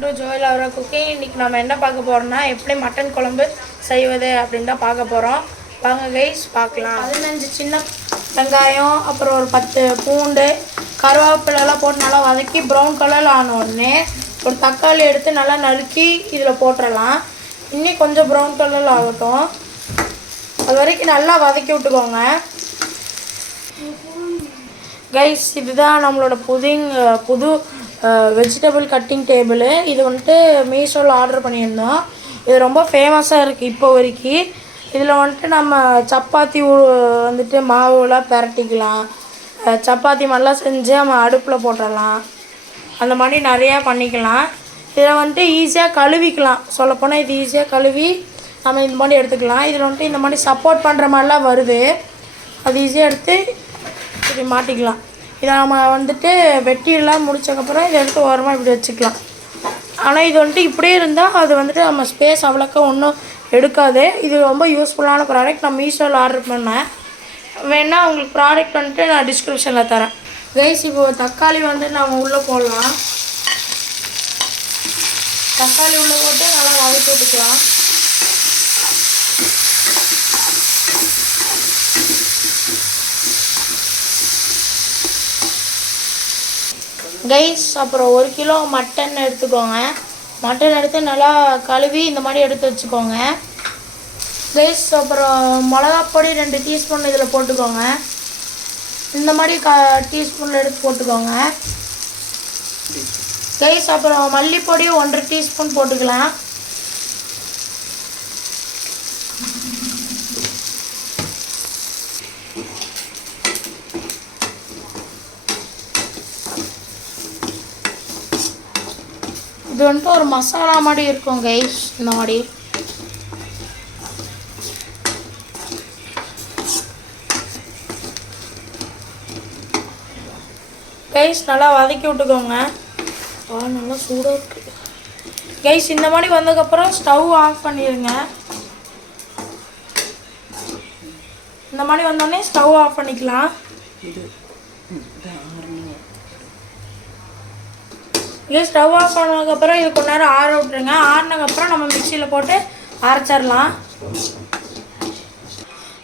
To Joel அவரா cooking. இன்றைக்கி நம்ம என்ன பார்க்க போகிறோம்னா எப்படி மட்டன் குழம்பு செய்வது அப்படின்னு தான் பார்க்க போகிறோம். வாங்க கைஸ் பார்க்கலாம். 15 சின்ன வெங்காயம், அப்புறம் ஒரு 10 பூண்டு, கருவேப்பிலெல்லாம் போட்டு நல்லா வதக்கி ப்ரௌன் கலரில் ஆன உடனே ஒரு தக்காளி எடுத்து நல்லா நறுக்கி இதில் போட்டுடலாம். இன்னும் கொஞ்சம் ப்ரௌன் கலரில் ஆகட்டும், அது வரைக்கும் நல்லா வதக்கி விட்டுக்கோங்க கைஸ். இதுதான் நம்மளோட புது வெஜிடபிள் கட்டிங் டேபிள். இது வந்துட்டு மீஷோவில் ஆர்டர் பண்ணியிருந்தோம். இது ரொம்ப ஃபேமஸாக இருக்குது இப்போ வரைக்கும். இதில் வந்துட்டு நம்ம சப்பாத்தி வந்துட்டு மாவுலாம் பிரட்டிக்கலாம், சப்பாத்தி மாதிரிலாம் செஞ்சு நம்ம அடுப்பில் போட்டுடலாம், அந்த மாதிரி நிறையா பண்ணிக்கலாம். இதில் வந்துட்டு ஈஸியாக கழுவிக்கலாம். சொல்லப்போனால் இது ஈஸியாக கழுவி நம்ம இந்த மாதிரி எடுத்துக்கலாம். இதில் வந்துட்டு இந்த மாதிரி சப்போர்ட் பண்ணுற மாதிரிலாம் வருது, அது ஈஸியாக எடுத்து இப்படி மாட்டிக்கலாம். இதை நம்ம வந்துட்டு வெட்டியெல்லாம் முடிச்சக்கப்புறம் இதை எடுத்து ஓரமாக இப்படி வச்சுக்கலாம். ஆனால் இது வந்துட்டு இப்படியே இருந்தால் அது வந்துட்டு நம்ம ஸ்பேஸ் அவ்வளோக்கா ஒன்றும் எடுக்காது. இது ரொம்ப யூஸ்ஃபுல்லான ப்ராடக்ட். நான் மீஷோவில் ஆர்டர் பண்ணேன். வேணால் உங்களுக்கு ப்ராடக்ட் வந்துட்டு நான் டிஸ்கிரிப்ஷனில் தரேன் கைஸ். இப்போது தக்காளி வந்து நம்ம உள்ளே போடலாம். தக்காளி உள்ளே போட்டு நல்லா வதக்கி விட்டுக்கலாம். கைஸ் அப்புறம் 1 கிலோ மட்டன் எடுத்துக்கோங்க. மட்டன் எடுத்து நல்லா கழுவி இந்த மாதிரி எடுத்து வச்சுக்கோங்க கைஸ். அப்புறம் மிளகாப்பொடி 2 டீஸ்பூன் இதில் போட்டுக்கோங்க. இந்த மாதிரி டீஸ்பூனில் எடுத்து போட்டுக்கோங்க கைஸ். அப்புறம் மல்லிப்பொடி 1.5 டீஸ்பூன் போட்டுக்கலாம். இது வந்துட்டு ஒரு மசாலா மாதிரி இருக்கும் கைஸ். இந்த மாதிரி கைஸ் நல்லா வதக்கி விட்டுக்கோங்க. நல்லா சூடாக இருக்குது கைஸ். இந்த மாதிரி வந்ததுக்கப்புறம் ஸ்டவ் ஆஃப் பண்ணிடுங்க. இந்த மாதிரி வந்தோடனே ஸ்டவ் ஆஃப் பண்ணிக்கலாம். இது ஸ்டவ் ஆஃப் பண்ணதுக்கப்புறம் இது கொஞ்ச நேரம் ஆற விட்டுருங்க. ஆறினதுக்கப்புறம் நம்ம மிக்சியில் போட்டு அரைச்சிடலாம்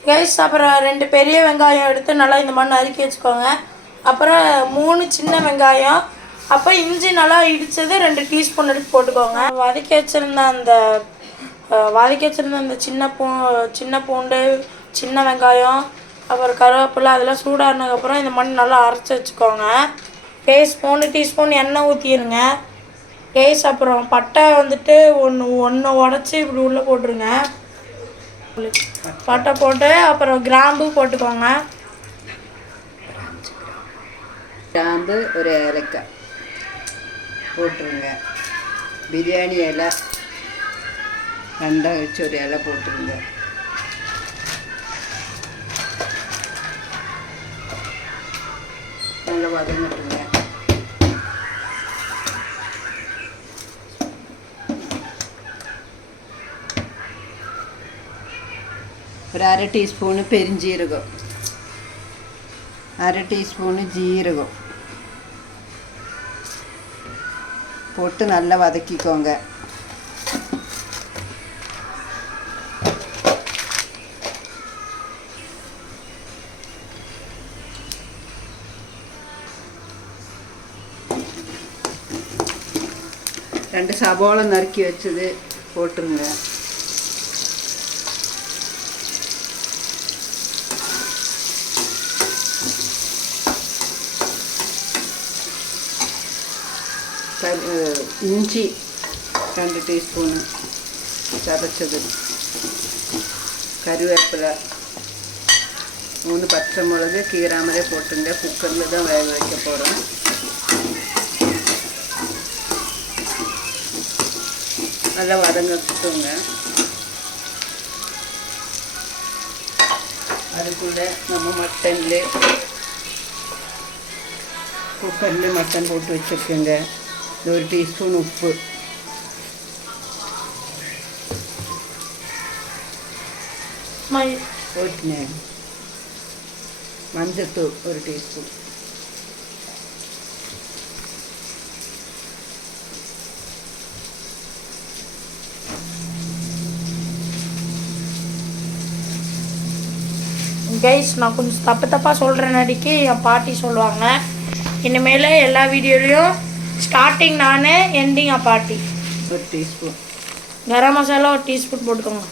கைஸ். அப்புறம் 2 பெரிய வெங்காயம் எடுத்து நல்லா இந்த மாதிரி நறுக்கி வச்சுக்கோங்க. அப்புறம் 3 சின்ன வெங்காயம், அப்புறம் இஞ்சி நல்லா இடித்தது 2 டீஸ்பூன் எடுத்து போட்டுக்கோங்க. வதக்கி வச்சுருந்த அந்த சின்ன பூண்டு, சின்ன வெங்காயம், அப்புறம் கருவேப்பிலை அதெல்லாம் சூடானதுக்கப்புறம் இந்த மாதிரி நல்லா அரைச்சி வச்சுக்கோங்க கைஸ். 3 டீஸ்பூன் எண்ணெய் ஊற்றிடுங்க கைஸ். அப்புறம் பட்டை வந்துட்டு ஒன்று உடச்சி இப்படி உள்ளே போட்டுருங்க. பட்டை போட்டு அப்புறம் கிராம்பு போட்டுக்கோங்க. கிராம்பு ஒரு ஏலக்காய் போட்டுருங்க. பிரியாணி இலை 2 வச்சு ஒரு இலை போட்டுருங்க. நல்லா வதங்கிட்டுருங்க. ஒரு 1/2 டீஸ்பூனு பெருஞ்சீரகம், 1/2 டீஸ்பூனு ஜீரகம் போட்டு நல்லா வதக்கிக்கோங்க. ரெண்டு சபோளை நறுக்கி வச்சது போட்டுருங்க. இஞ்சி 2 டீஸ்பூனு சதைச்சது, கருவேப்பிலை, 3 பச்சை மிளகு கீராமலே போட்டுங்க. குக்கரில் தான் வேக வைக்க போகிறோம். நல்லா வதங்கிட்டுங்க. அதுக்குள்ளே நம்ம குக்கரில் மட்டன் போட்டு வச்சுருக்கோங்க. 1 டீஸ்பூன் உப்பு, போட்டுனேன். மஞ்சத்தூள் 1 டீஸ்பூன், கைஸ் நான் கொஞ்சம் தப்பாக சொல்கிறேன்னாடிக்கு என் பாட்டி சொல்லுவாங்க. இனிமேல் எல்லா வீடியோலையும் ஸ்டார்டிங் நான், எண்டிங் என் பாட்டி. ஒரு டீஸ்பூன் கரம் மசாலா ஒரு டீஸ்பூன் போட்டுக்கோங்க.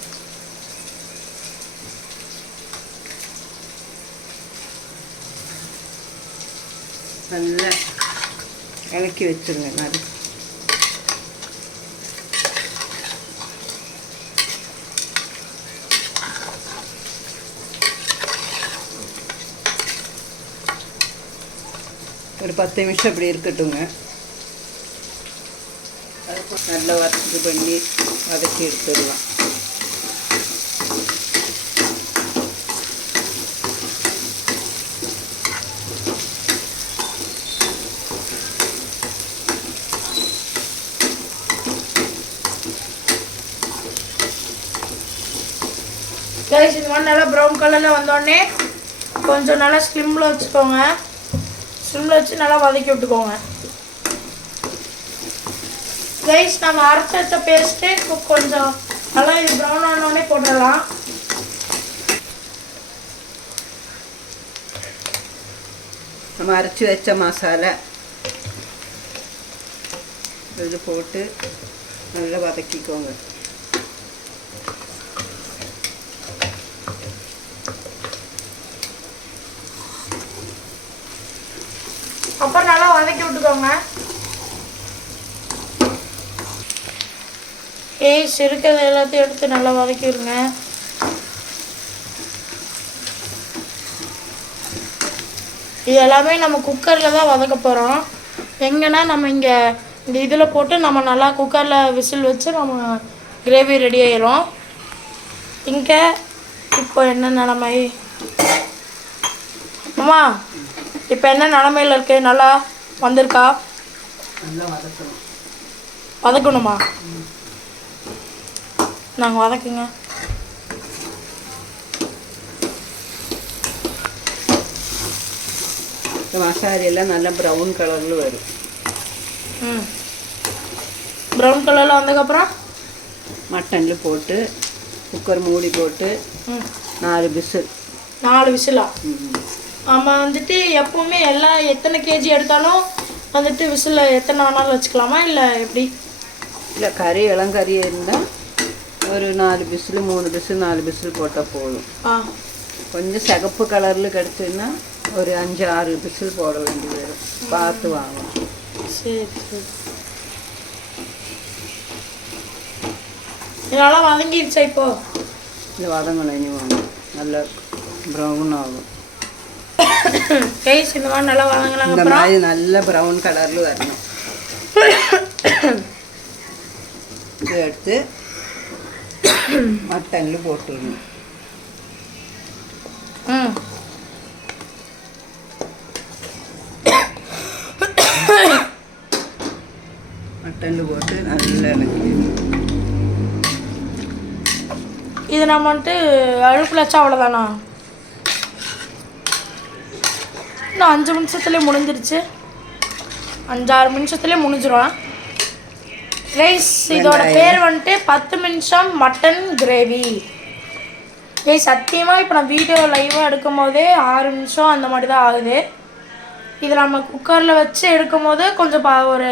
நல்லா இலக்கி வச்சுருங்க. நல்லா ஒரு 10 நிமிஷம் இப்படி இருக்கட்டுங்க. நல்லா வதக்கி பண்ணி வதக்கி எடுத்துடலாம். கைஸ் இது மாதிரி நல்லா ப்ரௌன் கலரில் வந்தோடனே கொஞ்சம் நல்லா ஸ்லிம்மில் வச்சுக்கோங்க. ஸ்லிம்மில் வச்சு நல்லா வதக்கி விட்டுக்கோங்க. கைஸ் நம்ம அரைச்சி வச்ச பேஸ்ட்டு கொஞ்சம் நல்லா இது ப்ரௌன் ஆனோடனே போட்டுடலாம். நம்ம அரைச்சி வச்ச மசாலா இது போட்டு நல்லா வதக்கிக்கோங்க. அப்புறம் நல்லா வதக்கி விட்டுக்கோங்க. இருக்கிறது எல்லாத்தையும் எடுத்து நல்லா வதக்கி விடுங்க. இது எல்லாமே நம்ம குக்கரில் தான் வதக்க போகிறோம். எங்கன்னா நம்ம இங்கே இந்த இதில் போட்டு நம்ம நல்லா குக்கரில் விசில் வச்சு நம்ம கிரேவி ரெடி ஆயிரும். இங்கே இப்போ என்ன நிலமை அம்மா, இப்போ என்ன நிலமையில் இருக்கு? நல்லா வந்திருக்கா? நல்லா வதக்கணும். வதக்கணுமா? நாங்கள் வதக்குங்க. மசாலையெல்லாம் நல்லா ப்ரௌன் கலரில் வரும். ப்ரௌன் கலரில் வந்ததுக்கப்புறம் மட்டனில் போட்டு குக்கர் மூடி போட்டு 4 விசில். 4 விசிலா? ஆமாம். வந்துட்டு எப்போவுமே எல்லாம் எத்தனை கேஜி எடுத்தாலும் வந்துட்டு விசில் எத்தனை வேணாலும் வச்சுக்கலாமா இல்லை எப்படி? இல்லை, கறி இளங்கறி இருந்தால் ஒரு 4 விசில் 3 விசில் 4 விசில் போட்டால் போதும். கொஞ்சம் சிகப்பு கலரில் கிடச்சுன்னா ஒரு 5-6 விசில் போட வேண்டியது வரும். பார்த்து வாங்கணும். சரி சரி. இதெல்லாம் வதங்கிடுச்சா? இப்போ இந்த வதங்கணும். இனி வாங்க நல்லா ப்ரௌன் ஆகும். கைஸ் இந்த மாதிரி நல்லா வதங்கலாம். இந்த மாதிரி நல்ல ப்ரௌன் கலரில் வரணும். இதை எடுத்து மட்டனில் போட்டுடணும். மட்டனில் போட்டு நல்லா இலக்கி. இது நம்ம வந்துட்டு அடுப்பில் வச்சா அவ்வளோதானா? இன்னும் 5 நிமிஷத்துலேயே முடிஞ்சிருச்சு. 5-6 நிமிஷத்துலேயே முடிஞ்சிடும். ரைஸ் இதோட பேர் வந்துட்டு 10 நிமிஷம் மட்டன் கிரேவி. சத்தியமாக இப்போ நான் வீடியோ லைவாக எடுக்கும் போதே 6 நிமிஷம் அந்த மாதிரி தான் ஆகுது. இது நம்ம குக்கரில் வச்சு எடுக்கும் போது கொஞ்சம் ஒரு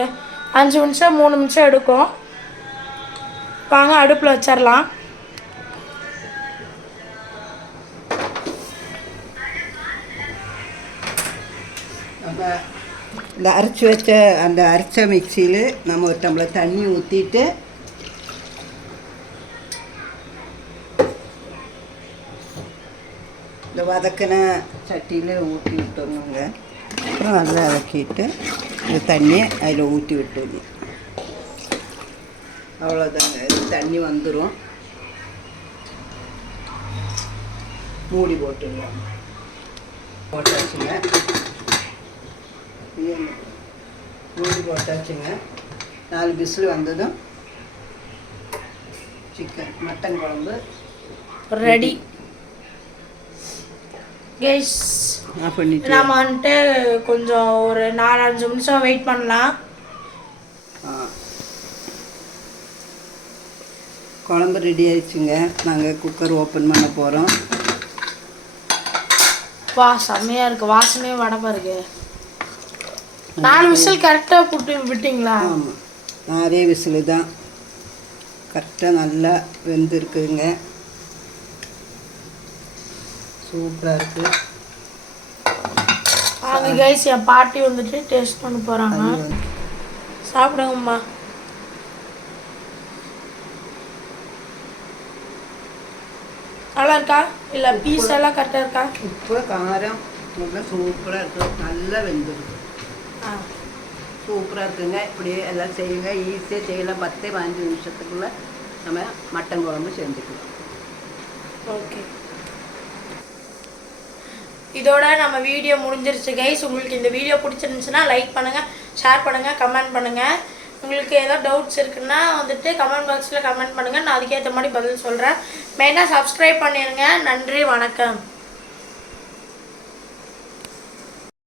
5 நிமிஷம் 3 நிமிஷம் எடுக்கும். வாங்க அடுப்பில் வச்சிடலாம். இந்த அரைச்சி வச்ச அந்த அரைச்ச மிக்சியில் நம்ம ஒரு டம்ளர் தண்ணி ஊற்றிட்டு இந்த வதக்கின சட்டியில் ஊற்றி விட்டுருணுங்க. அப்புறம் நல்லா இறக்கிட்டு இந்த தண்ணியை அதில் ஊற்றி விட்டுடணும். அவ்வளோதாங்க. இது தண்ணி வந்துடும். மூடி போட்டுடலாம். போட்டாச்சுங்க. மூடி போட்டாச்சுங்க. 4 விசில் வந்ததும் மட்டன் குழம்பு ரெடி. கைஸ் நம்ம வந்துட்டு கொஞ்சம் ஒரு 4-5 நிமிஷம் வெயிட் பண்ணலாம். குழம்பு ரெடி ஆயிடுச்சுங்க. நாங்கள் குக்கர் ஓப்பன் பண்ண போகிறோம். வா செம்மையாக இருக்குது, வாசனையே வடப்பா இருக்கு. 4 விசில் கரெக்டாக போட்டு விட்டிங்களா? ஆமாம், 4 விசிலு தான். கரெக்டாக நல்லா வெந்திருக்குதுங்க. சூப்பராக இருக்குது. அது கைஸ் என் பாட்டி வந்துட்டு டேஸ்ட் பண்ண போகிறாங்க. சாப்பிடுங்கம்மா. நல்லா இருக்கா? இல்லை பீஸ் எல்லாம் கரெக்டாக இருக்கா? உப்பு காரம் எல்லாம் சூப்பராக இருக்குது. நல்லா வெந்திருக்கு. சூப்பராக இருக்குங்க. இப்படியே எல்லாம் செய்யுங்க, ஈஸியாக செய்யலாம். 10-15 நிமிஷத்துக்குள்ளே நம்ம மட்டன் குழம்பு செஞ்சுக்கலாம். ஓகே, இதோட நம்ம வீடியோ முடிஞ்சிருச்சு கைஸ். உங்களுக்கு இந்த வீடியோ பிடிச்சிருந்துச்சுன்னா லைக் பண்ணுங்கள், ஷேர் பண்ணுங்கள், கமெண்ட் பண்ணுங்கள். உங்களுக்கு ஏதாவது டவுட்ஸ் இருக்குன்னா வந்துட்டு கமெண்ட் பாக்ஸில் கமெண்ட் பண்ணுங்கள். நான் அதுக்கேற்ற மாதிரி பதில் சொல்கிறேன். மெயினாக சப்ஸ்கிரைப் பண்ணிடுங்க. நன்றி, வணக்கம்.